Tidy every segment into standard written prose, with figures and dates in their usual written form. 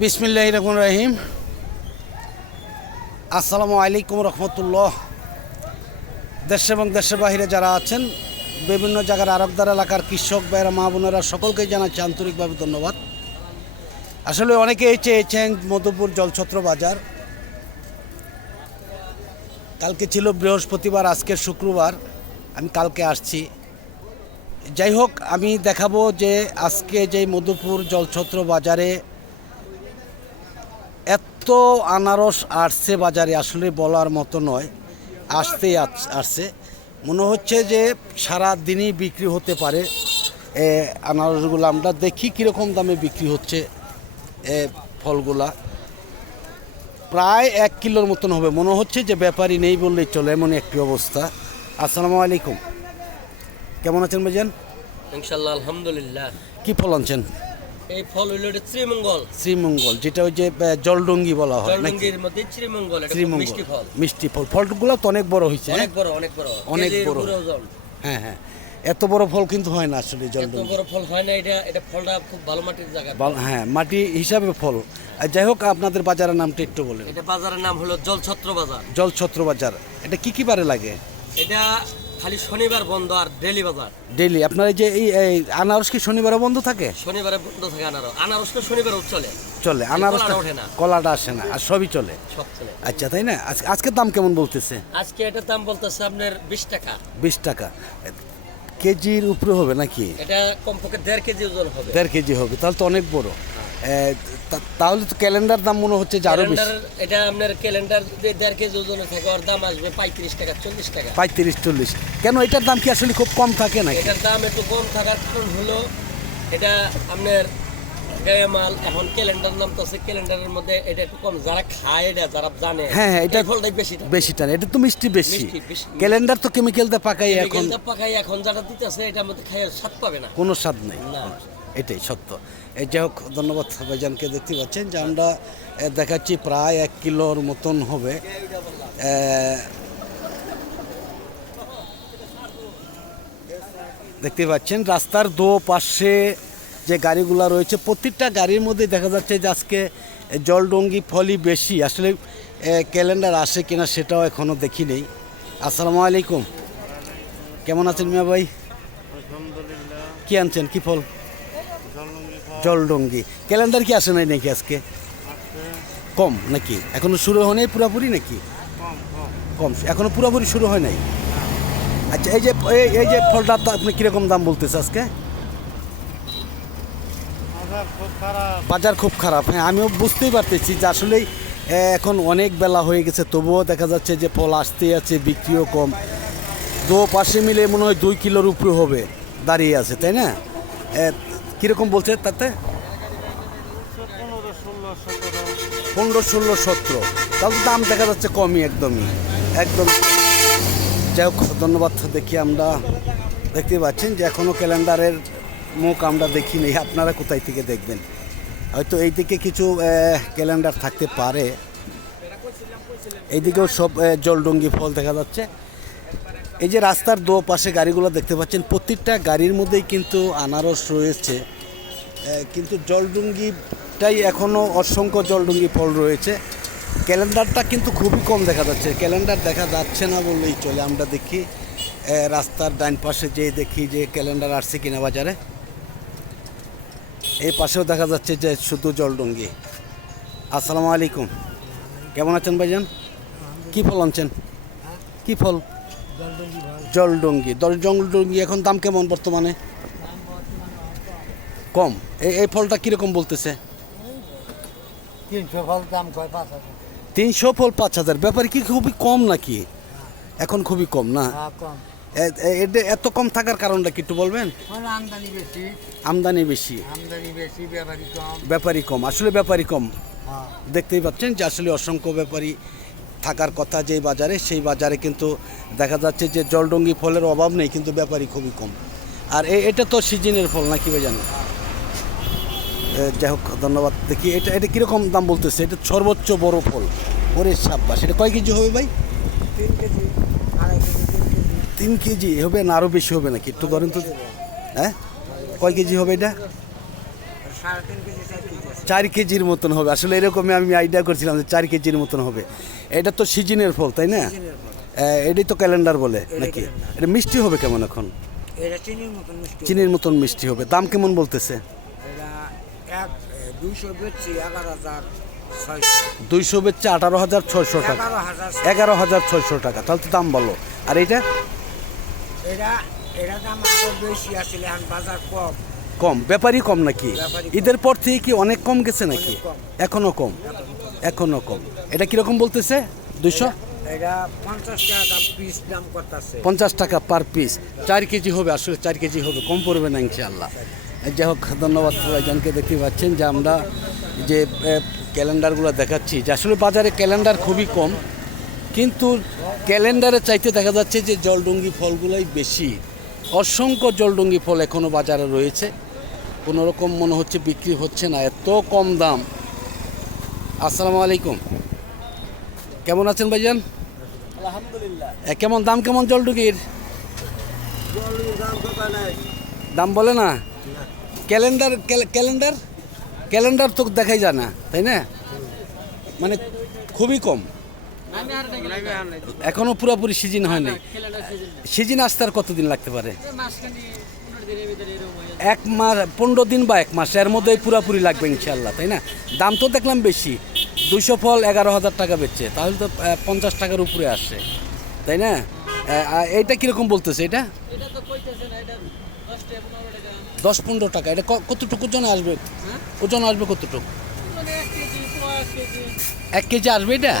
বিসমিল্লাহির রহমানির রহিম। আসসালামু আলাইকুম রহমতুল্লাহ। দেশ এবং দেশের বাহিরে যারা আছেন, বিভিন্ন জায়গার আরবদার এলাকার কৃষক ভাইয়েরা, মা বোনেরা, সকলকেই জানাচ্ছি আন্তরিকভাবে ধন্যবাদ। আসলে অনেকেই চেয়েছেন মধুপুর জলছত্র বাজার। কালকে ছিল বৃহস্পতিবার, আজকের শুক্রবার, আমি কালকে আসছি। যাই হোক, আমি দেখাবো যে আজকে যে মধুপুর জলছত্র বাজারে এত আনারস আসছে বাজারে, আসলে বলার মতো নয়। আসতেই আসছে, মনে হচ্ছে যে সারা দিনই বিক্রি হতে পারে আনারসগুলো। আমরা দেখি কীরকম দামে বিক্রি হচ্ছে ফলগুলা। প্রায় 1 কিলোর মতন হবে, মনে হচ্ছে যে ব্যাপারী নেই বললেই চলে, এমন একটি অবস্থা। আসসালামু আলাইকুম, কেমন আছেন ভাইজান? ইনশাআল্লাহ আলহামদুলিল্লাহ। কি ফল আনছেন? এই ফল হইল এটা শ্রীমঙ্গল। শ্রীমঙ্গল, যেটা ওই যে জলডঙ্গি বলা হয় নাকি? জলডঙ্গির মধ্যে শ্রীমঙ্গল, এটা খুব শ্রীমঙ্গল মিষ্টি ফল। মিষ্টি ফল। ফলগুলো তো অনেক বড় হয়েছে, অনেক বড় অনেক বড় অনেক কেজির বড়। উপরে ওজন। হ্যাঁ হ্যাঁ, এত বড় ফল কিন্তু হয় না আসলে এত জলডঙ্গি। বড় ফল হয় না। এটা ফলটা খুব ভালো মাটির জায়গা। হ্যাঁ, মাটি হিসাবে ফল। আর যাই হোক, আপনাদের বাজারের নামটা একটু বলেন। এটা বাজারের নাম হলো জলছত্র বাজার। জলছত্র বাজার। এটা কি কি বারে লাগে? এটা খালি শনিবার বন্ধ আর ডেলি বাজার। ডেইলি। আপনার এই যে এই আনারস কি শনিবারে বন্ধ থাকে? শনিবারে বন্ধ থাকে আনারস তো শনিবারে চলে। চলে আনারস, কলাটা ওঠে না। কলাটা আসে না, আর সবই চলে। সব চলে। আচ্ছা, তাই না? আজকের দাম কেমন বলতেছে? আজকে এটার দাম বলতেছে আপনার 20 টাকা। 20 টাকা কেজির উপরে হবে নাকি? এটা কমপক্ষে 1.5 কেজি ওজন হবে। 1.5 কেজি হবে, তাহলে তো অনেক বড়। তাহলে তো ক্যালেন্ডার দাম মনে হচ্ছে যে আরো বেশি। এটা আপনার ক্যালেন্ডার 1.5 কেজি ওজনে থাকে, ওর দাম আসবে 35 টাকা 40 টাকা। 35-40। কেন এটার দাম কি আসলে খুব কম থাকে নাকি? এটার দাম একটু কম থাকার কারণ হলো এটা আপনার গায়ে মাল। এখন ক্যালেন্ডার নাম তো আছে, ক্যালেন্ডারের মধ্যে এটা একটু কম। যারা খায়, এটা যারা জানে, হ্যাঁ হ্যাঁ, এটা এই ফলটাই বেশি টানে। বেশি টানে। এটা তো মিষ্টি বেশি। মিষ্টি বেশি। ক্যালেন্ডার তো কেমিক্যাল দিয়ে পাকাই, এখন কেমিক্যালটা পাকাই এখন যারা দিতেছে এটার মধ্যে খাইয়ে স্বাদ পাবে না। কোনো স্বাদ নেই। না। এটাই সত্য। এই যাই হোক, ধন্যবাদ ভাইজানকে। দেখতে পাচ্ছেন যে আমরা দেখাচ্ছি প্রায় 1 কিলোর মতন হবে। দেখতে পাচ্ছেন রাস্তার দো পাশে যে গাড়িগুলো রয়েছে, প্রত্যেকটা গাড়ির মধ্যে দেখা যাচ্ছে যে আজকে জলডঙ্গি ফলই বেশি। আসলে ক্যালেন্ডার আসে কিনা সেটাও এখনও দেখি নেই। আসসালামু আলাইকুম, কেমন আছেন মিয়া ভাই? কি আনছেন, কি ফল? জলডঙ্গি। ক্যালেন্ডার কি আসে নাই নাকি আজকে? কম নাকি? এখনো শুরু হয় নাই পুরোপুরি নাকি? কম, এখনো পুরোপুরি শুরু হয় নাই। আচ্ছা, এই যে ফলটা তো আপনি কিরকম দাম বলতেছে আজকে? বাজার খুব খারাপ। হ্যাঁ, আমিও বুঝতেই পারতেছি যে আসলেই এখন অনেক বেলা হয়ে গেছে, তবুও দেখা যাচ্ছে যে ফল আসতেই আছে, বিক্রিও কম। দো পাশে মিলে মনে হয় 2 কিলোর উপরে হবে দাঁড়িয়ে আছে, তাই না? কীরকম বলছে তাতে? 15, 16, 17। তাহলে দাম দেখা যাচ্ছে কমই, একদম। যাই হোক, ধন্যবাদ। দেখি আমরা দেখতে পাচ্ছেন যে এখনও ক্যালেন্ডারের মুখ আমরা দেখি নেই। আপনারা কোথায় থেকে দেখবেন? হয়তো এইদিকে কিছু ক্যালেন্ডার থাকতে পারে। এইদিকেও সব জলডঙ্গি ফল দেখা যাচ্ছে। এই যে রাস্তার দো পাশে গাড়িগুলো দেখতে পাচ্ছেন, প্রত্যেকটা গাড়ির মধ্যেই কিন্তু আনারস রয়েছে, কিন্তু জলডঙ্গিটাই এখনও অসংখ্য জলডঙ্গি ফল রয়েছে। ক্যালেন্ডারটা কিন্তু খুবই কম দেখা যাচ্ছে। ক্যালেন্ডার দেখা যাচ্ছে না বললেই চলে। আমরা দেখি রাস্তার ডান পাশে যেয়ে দেখি যে ক্যালেন্ডার আসছে কিনা বাজারে। এই পাশেও দেখা যাচ্ছে যে শুধু জলডঙ্গি। আসসালামু আলাইকুম, কেমন আছেন ভাইজান? কি ফল আনছেন? কি ফল? জলডঙ্গি। জলডঙ্গি এখন দাম কেমন বর্তমানে? কম। এই ফলটা কিরকম বলতেছে? 300 ফল দাম কয় 5,000। 300 ফল 5,000। ব্যাপারে কি খুবই কম নাকি? এখন খুবই কম না? কম। এত কম থাকার কারণটা কি একটু বলবেন? আমদানি বেশি। আমদানি বেশি, ব্যাপারী কম। ব্যাপারী কম। আসলে ব্যাপারী কম। দেখতেই পাচ্ছেন যে আসলে অসংখ্য ব্যাপারী থাকার কথা যেই বাজারে, সেই বাজারে কিন্তু দেখা যাচ্ছে যে জলডঙ্গি ফলের অভাব নেই, কিন্তু ব্যাপারী খুবই কম। আর এটা তো সিজনের ফল নাকি ভাই জানেন? যাই হোক, ধন্যবাদ। দেখি এটা কীরকম দাম বলতেছে? এটা সর্বোচ্চ বড় ফল। ওরে সাব্বাস, এটা কয় কেজি হবে ভাই? 3 কেজি, 3 কেজি হবে না, আরও বেশি হবে নাকি? একটু ধরেন তো। হ্যাঁ, কয় কেজি হবে এটা? 4 কেজির মতন হবে, আসলে এরকমই আমি আইডিয়া করছিলাম যে 4 কেজির মতন হবে। এটা তো সিজনের ফল তাই না? এটাই তো ক্যালেন্ডার বলে নাকি? এটা মিষ্টি হবে কেমন এখন? এটা চিনির মতন মিষ্টি হবে। দাম কেমন বলতেছে? এটা 200 বেচছি 11,600 200 বেচছে 18,600 টাকা, 11,600 টাকা, তাহলে তো দাম ভালো। আর এইটা এটা এটা দাম আরো বেশি আসলে এখন বাজার কম। কম, ব্যাপারই কম নাকি? ব্যাপারই কম। ঈদের পর থেকে কি অনেক কম গেছে নাকি? অনেক কম। এখনো কম, এখনো কম। এটা কিরকম বলতেছে? 200? এটা 50 টাকা দাম পিস দাম করতেছে। 50 টাকা পার পিস। 4 কেজি হবে, আসলে 4 কেজি হবে, কম পড়বে না ইনশাআল্লাহ। যাই হোক, ধন্যবাদ ভাইজানকে। দেখতে পাচ্ছেন যে আমরা যে ক্যালেন্ডারগুলো দেখাচ্ছি, যে আসলে বাজারে ক্যালেন্ডার খুবই কম, কিন্তু ক্যালেন্ডারের চাইতে দেখা যাচ্ছে যে জলডুঙ্গি ফলগুলোই বেশি। অসংখ্য জলডুঙ্গি ফল এখনও বাজারে রয়েছে, কোনো রকম মনে হচ্ছে বিক্রি হচ্ছে না, এত কম দাম। আসসালামু আলাইকুম, কেমন আছেন ভাইজান? আলহামদুলিল্লাহ। কেমন দাম, কেমন জলডুঙ্গির দাম বলে না? ক্যালেন্ডার ক্যালেন্ডার ক্যালেন্ডার তো দেখাই যায় না তাই না, মানে খুবই কম, এখনো পুরোপুরি সিজন হয়নি। সিজন আসতে আর কতদিন লাগতে পারে? 1 মাস, 15 দিন বা 1 মাস, এর মধ্যেই পুরোপুরি লাগবে ইনশাল্লাহ তাই না? দাম তো দেখলাম বেশি, 200 ফল 11,000 টাকা বেচছে, তাহলে তো 50 টাকার উপরে আসছে তাই না? এইটা কীরকম বলতেছে? এটা 10-15 টাকা। এটা কতটুকু ওজন আসবে? ওজন আসবে কতটুকু? 1 কেজি আসবে? এটা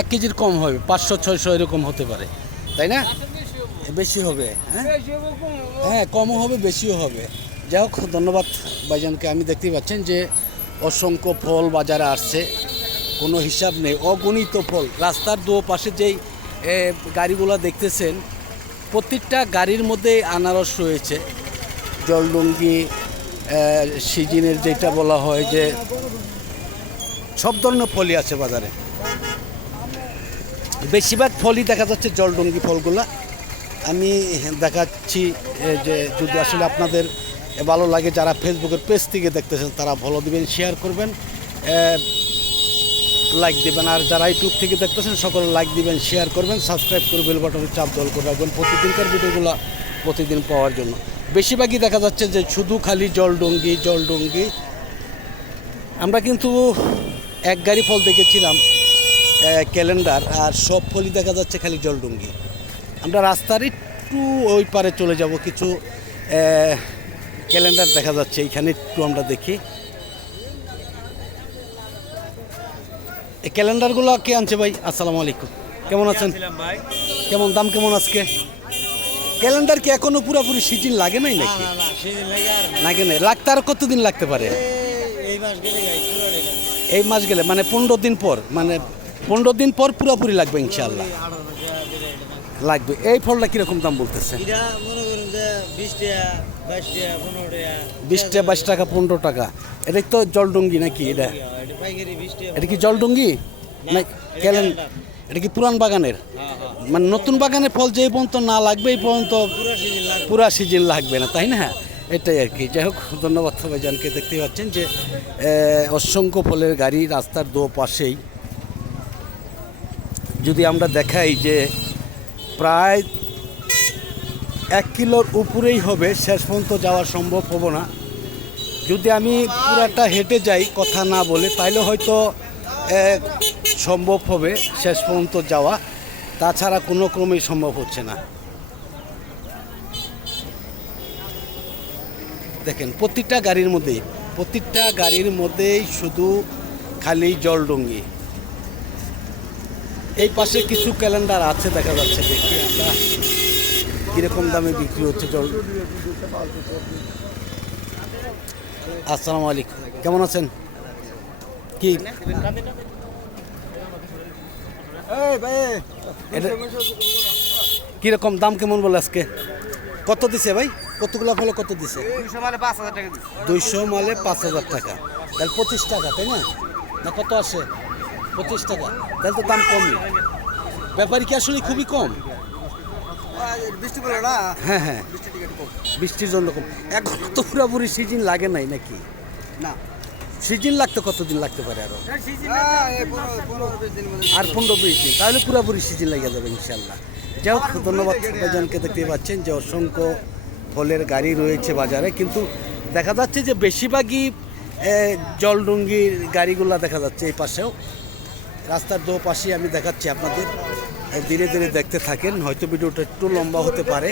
1 কেজির কম হবে, 500-600 এরকম হতে পারে তাই না? বেশি হবে, হ্যাঁ, কমও হবে বেশিও হবে। যাই হোক, ধন্যবাদ ভাইজানকে। আমি দেখতেই পাচ্ছেন যে অসংখ্য ফল বাজারে আসছে, কোনো হিসাব নেই, অগণিত ফল। রাস্তার দুপাশে যেই গাড়িগুলো দেখতেছেন, প্রত্যেকটা গাড়ির মধ্যে আনারস রয়েছে, জলডুঙ্গি, সিজনের যেটা বলা হয় যে সব ধরনের ফলই আছে বাজারে। বেশিরভাগ ফলই দেখা যাচ্ছে জলডুঙ্গি ফলগুলা। আমি দেখাচ্ছি যে যদি আসলে আপনাদের ভালো লাগে, যারা ফেসবুকের পেজ থেকে দেখতেছেন তারা ফলো দিবেন, শেয়ার করবেন, লাইক দিবেন। আর যারা ইউটিউব থেকে দেখতেছেন সকলে লাইক দিবেন, শেয়ার করবেন, সাবস্ক্রাইব করে বেল বাটনে চাপ দল করে রাখবেন প্রতিদিনকার ভিডিওগুলো প্রতিদিন পাওয়ার জন্য। বেশিরভাগই দেখা যাচ্ছে যে শুধু খালি জলডুঙ্গি জলডুঙ্গি। আমরা কিন্তু এক গাড়ি ফল দেখেছিলাম ক্যালেন্ডার, আর সব ফলই দেখা যাচ্ছে খালি জলডুঙ্গি। আমরা রাস্তার একটু ওই পারে চলে যাব, কিছু ক্যালেন্ডার দেখা যাচ্ছে, এইখানে একটু আমরা দেখি। এই ক্যালেন্ডারগুলো কে আনছে ভাই? আসসালামু আলাইকুম, কেমন আছেন? কেমন দাম, কেমন আজকে? ক্যালেন্ডার কি এখনো পুরোপুরি সিজন লাগে নাই নাকি? লাগে নাই, লাগতে আর কতদিন লাগতে পারে? এই মাস গেলে মানে 15 দিন পর, মানে 15 দিন পর পুরোপুরি লাগবে ইনশাআল্লাহ, লাগবে। এই ফলটা কিরকম দাম বলতেছে? 20 টাকা, 22 টাকা, 15 টাকা। এটা তো জলডুঙ্গি নাকি? এটা কি জলডুঙ্গি না ক্যালেন্ডার? এটা কি পুরান বাগানের? মানে নতুন বাগানের ফল যে পর্যন্ত না লাগবে এই পর্যন্ত পুরা সিজন লাগবে না তাই না? এটাই আর কি। যাই হোক, ধন্যবাদ ভাইজানকে। দেখতে পাচ্ছেন যে অসংখ্য ফলের গাড়ি রাস্তার দুপাশেই। যদি আমরা দেখাই যে প্রায় 1 কিলোর উপরেই হবে, শেষ পর্যন্ত যাওয়া সম্ভব হবো না। যদি আমি পুরাটা হেঁটে যাই কথা না বলে, তাইলে হয়তো সম্ভব হবে শেষ পর্যন্ত যাওয়া, তাছাড়া কোনো ক্রমেই সম্ভব হচ্ছে না। দেখেন প্রত্যেকটা গাড়ির মধ্যেই শুধু খালি জলডুঙ্গি। এই পাশে কিছু ক্যালেন্ডার আছে দেখা যাচ্ছে, দেখি আমরা কীরকম দামে বিক্রি হচ্ছে জল। আসসালামু আলাইকুম, কেমন আছেন? কি কীরকম দাম কেমন বলে আজকে? কত দিছে ভাই? কতগুলো ফলে কত দিছে? 200 মালে 5,000 টাকা দিচ্ছে। 200 মালে 5,000 টাকা, তাহলে 25 টাকা তাই না? না কত আসে? 25 টাকা, তাহলে তো দাম কমই। ব্যাপারী কি আসলে খুবই কম? বৃষ্টি পড়ে না? হ্যাঁ হ্যাঁ, বৃষ্টি টিকিট কম। বৃষ্টির জন্য কম। এখন তো পুরোপুরি সিজন লাগে নাই নাকি? না সিজন লাগতে কতদিন লাগতে পারে আরো? এই 15-20 দিন মধ্যে আর 15-20 দিন, তাহলে পুরোপুরি সিজন লেগে যাবে ইনশাল্লাহ। যাই হোক, ধন্যবাদ ভাইজানকে। দেখতে পাচ্ছেন যে অসংখ্য ফলের গাড়ি রয়েছে বাজারে, কিন্তু দেখা যাচ্ছে যে বেশিরভাগই জলডুঙ্গির গাড়িগুলো দেখা যাচ্ছে। এই পাশেও রাস্তার দো পাশে আমি দেখাচ্ছি আপনাদের, ধীরে ধীরে দেখতে থাকেন। হয়তো ভিডিওটা একটু লম্বা হতে পারে,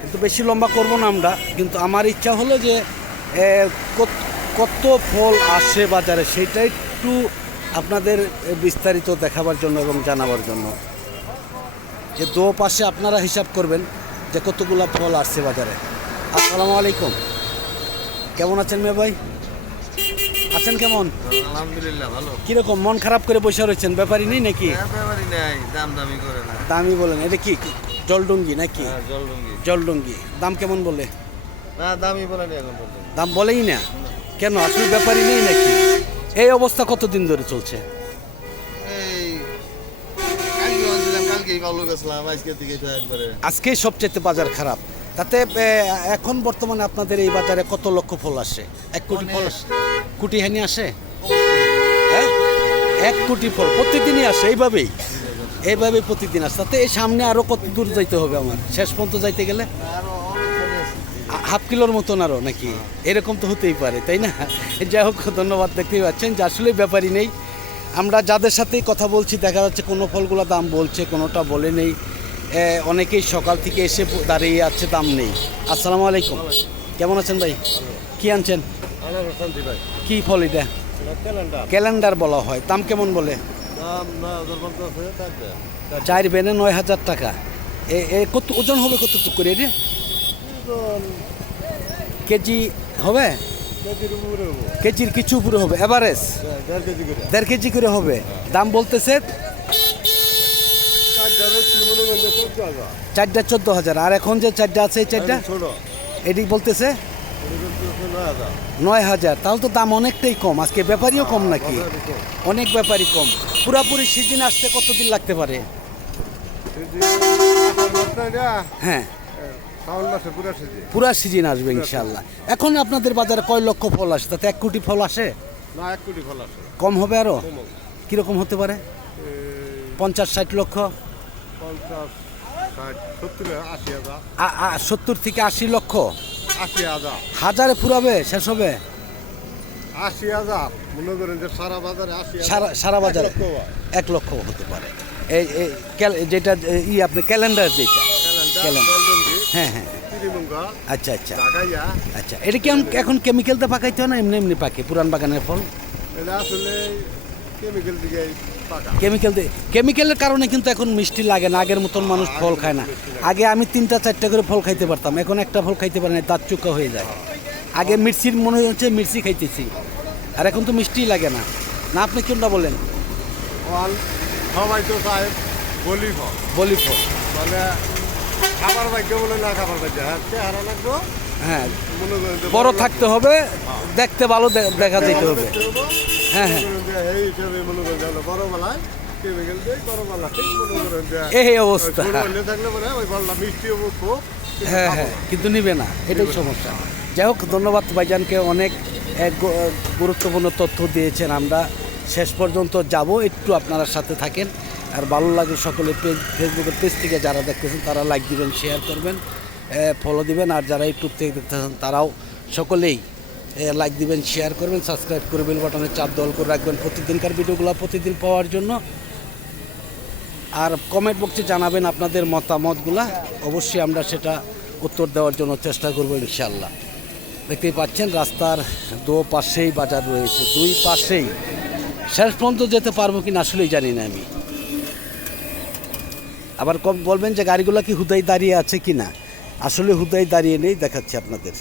কিন্তু বেশি লম্বা করব না আমরা। কিন্তু আমার ইচ্ছা হলো যে কত ফল আসে বাজারে সেটা একটু আপনাদের বিস্তারিত দেখাবার জন্য এবং জানাবার জন্য। যে দো পাশে আপনারা হিসাব করবেন যে কতগুলো ফল আসছে বাজারে। আসসালামু আলাইকুম, কেমন আছেন মেয়ে ভাই? আছেন কেমন? আলহামদুলিল্লাহ ভালো। কিরকম মন খারাপ করে বসে রয়েছেন? ব্যাপারই নেই নাকি? ব্যাপারই নাই, দাম দামি করে না। দামি বলেন, এটা কি জলডুঙ্গি নাকি? জলডুঙ্গি জলডুঙ্গি দাম কেমন বলে? না, দামি বলেনি এখন পর্যন্ত। দাম বলেই না কেন? আসলে ব্যাপারই নেই নাকি? এই অবস্থা কতদিন ধরে চলছে? এই কালকে আনছিলাম, কালকেই ভালো গেছিলাম, আজকের দিকে তো একবারে। আজকেই সবচেয়ে বাজার খারাপ। তাতে এখন বর্তমানে আপনাদের এই বাজারে কত লক্ষ ফল আসে? 1 কোটি ফল আসে? কোটি হানি আসে? হ্যাঁ, 1 কোটি ফল প্রতিদিনই আসে। এইভাবেই প্রতিদিন আসে। তাতে এই সামনে আরও কত দূর যাইতে হবে আমার? শেষ পর্যন্ত যাইতে গেলে আরো অনেক ফলে আছে। হাফ কিলোর মতন আরও নাকি? এরকম তো হতেই পারে, তাই না? যাই হোক, ধন্যবাদ। দেখতেই পাচ্ছেন যে আসলে ব্যাপারই নেই। আমরা যাদের সাথেই কথা বলছি দেখা যাচ্ছে কোনো ফলগুলো দাম বলছে, কোনোটা বলে নেই। অনেকেই সকাল থেকে এসে দাঁড়িয়ে আছে, দাম নেই। আসসালামু আলাইকুম, কেমন আছেন ভাই? কি আনছেন? শান্তি ভাই, কি ফল এটা? ক্যালেন্ডার বলা হয়। দাম কেমন বলে? দাম 9,050 আছে, থাকবে 4 বেনে 9,000 টাকা। কত ওজন হবে? কতটুকু করে এটা? কেজি হবে? কেজির উপরে হবো, কেজির কিছু উপরে হবে, এভারেজ 1.5 কেজি করে। 1.5 কেজি করে হবে। দাম বলতেছে 4টা 14,000। আর এখন যে 4টা আছে এই 4টা ছোট এটি বলতেছে 9,000। 9,000। তাহলে তো দাম অনেকটাই কম। আজকে ব্যাপারীও কম নাকি? অনেক ব্যাপারই কম। পুরাপুরি সিজন আসতে কতদিন লাগতে পারে? হ্যাঁ, পুরা সিজন আসবে ইনশাল্লাহ। এখন আপনাদের বাজারে কয় লক্ষ ফল আসে? তাতে 1 কোটি ফল আসে? না, 1 কোটি ফল আছে। কম হবে আরো? কিরকম হতে পারে? 50-60 লক্ষ? 50, 60, 70, 80,000। 70 থেকে 80 লক্ষ? 80,000, হাজারে পুরাবে? শেষ হবে? 80,000 মনে করেন যে সারা বাজারে 80,000। সারা বাজারে 1 লক্ষ হতে পারে। যেটা আপনি ক্যালেন্ডার যেটা ক্যালেন্ডার। হ্যাঁ হ্যাঁ, আচ্ছা আচ্ছা আচ্ছা। এটা কি এখন কেমিক্যালতে পাকাইতে হয় না এমনি এমনি পাকে পুরান বাগানের ফল? এটা আসলে কেমিক্যাল দিয়ে পাকা। কেমিক্যালের কারণে কিন্তু এখন মিষ্টি লাগে না, আগের মতন মানুষ ফল খায় না। আগে আমি 3টা-4টা করে ফল খাইতে পারতাম, এখন একটা ফল খাইতে পারি না, দাঁত চুকা হয়ে যায়। আগে মির্চির মনে হচ্ছে মির্চি খাইতেছি, আর এখন তো মিষ্টি লাগে না। না, আপনি কোনটা বলেন? সবাই তো চায় বলি ফল মানে খাবার ভাগ্য বলে না, খাবার ভাগ্য চেহারা লাগবো। হ্যাঁ, মনে করেন যে বড় থাকতে হবে, দেখতে ভালো দেখা যেতে হবে। হ্যাঁ হ্যাঁ, এই হিসাবে মনে করেন যে বড় বেলায় কেমিক্যাল দিয়ে বড় বেলায় মনে করেন যে এই অবস্থা। থাকলে পরে ওই বললা মিষ্টি খুব। হ্যাঁ হ্যাঁ, কিন্তু নিবে না, এটাই সমস্যা। যাই হোক, ধন্যবাদ ভাইজানকে, অনেক গুরুত্বপূর্ণ তথ্য দিয়েছেন। আমরা শেষ পর্যন্ত যাব, একটু আপনারা সাথে থাকেন। আর ভালো লাগে সকলে ফেসবুকের পেজ থেকে যারা দেখতেছেন তারা লাইক দিবেন, শেয়ার করবেন, ফলো দিবেন। আর যারা ইউটিউব থেকে দেখতেছেন তারাও সকলেই লাইক দিবেন, শেয়ার করবেন, সাবস্ক্রাইব করে বেল বাটনে চাপ দল করে রাখবেন প্রতিদিনকার ভিডিওগুলো প্রতিদিন পাওয়ার জন্য। আর কমেন্ট বক্সে জানাবেন আপনাদের মতামতগুলা, অবশ্যই আমরা সেটা উত্তর দেওয়ার জন্য চেষ্টা করব ইনশাল্লাহ। দেখতেই পাচ্ছেন রাস্তার দো পাশেই বাজার রয়েছে, 2 পাশেই। শেষ পর্যন্ত যেতে পারবো কিনা আসলেই জানি না আমি। আবার বলবেন যে গাড়িগুলো কি হুদাই দাঁড়িয়ে আছে কি না? আসলে হুদাই দাঁড়িয়ে নেই, দেখাচ্ছি আপনাদের।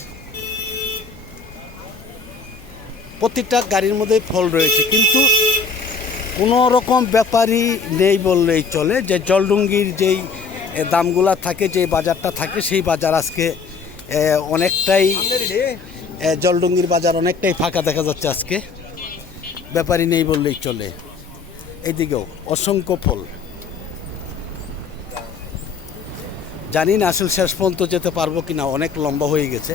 প্রতিটা গাড়ির মধ্যেই ফল রয়েছে, কিন্তু কোনো রকম ব্যাপারই নেই বললেই চলে। যে জলডুঙ্গির যেই দামগুলা থাকে, যে বাজারটা থাকে, সেই বাজার আজকে অনেকটাই, জলডুঙ্গির বাজার অনেকটাই ফাঁকা দেখা যাচ্ছে আজকে। ব্যাপারই নেই বললেই চলে। এইদিকেও অসংখ্য ফল। জানি না আসলে শেষ পর্যন্ত যেতে পারবো কি না, অনেক লম্বা হয়ে গেছে।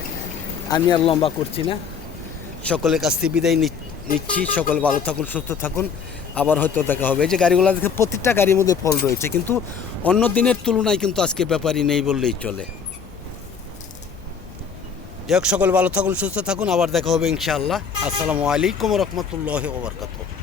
আমি আর লম্বা করছি না, সকলের কাছ থেকে বিদায় নিচ্ছি। সকলে ভালো থাকুন, সুস্থ থাকুন, আবার হয়তো দেখা হবে। এই যে গাড়িগুলো দেখে প্রত্যেকটা গাড়ির মধ্যে ফল রয়েছে, কিন্তু অন্য দিনের তুলনায় কিন্তু আজকে ব্যাপারই নেই বললেই চলে। যাই হোক, সকলে ভালো থাকুন, সুস্থ থাকুন, আবার দেখা হবে ইনশাআল্লাহ। আসসালামু আলাইকুম রহমতুল্লাহ ওয়া বারাকাতুহু।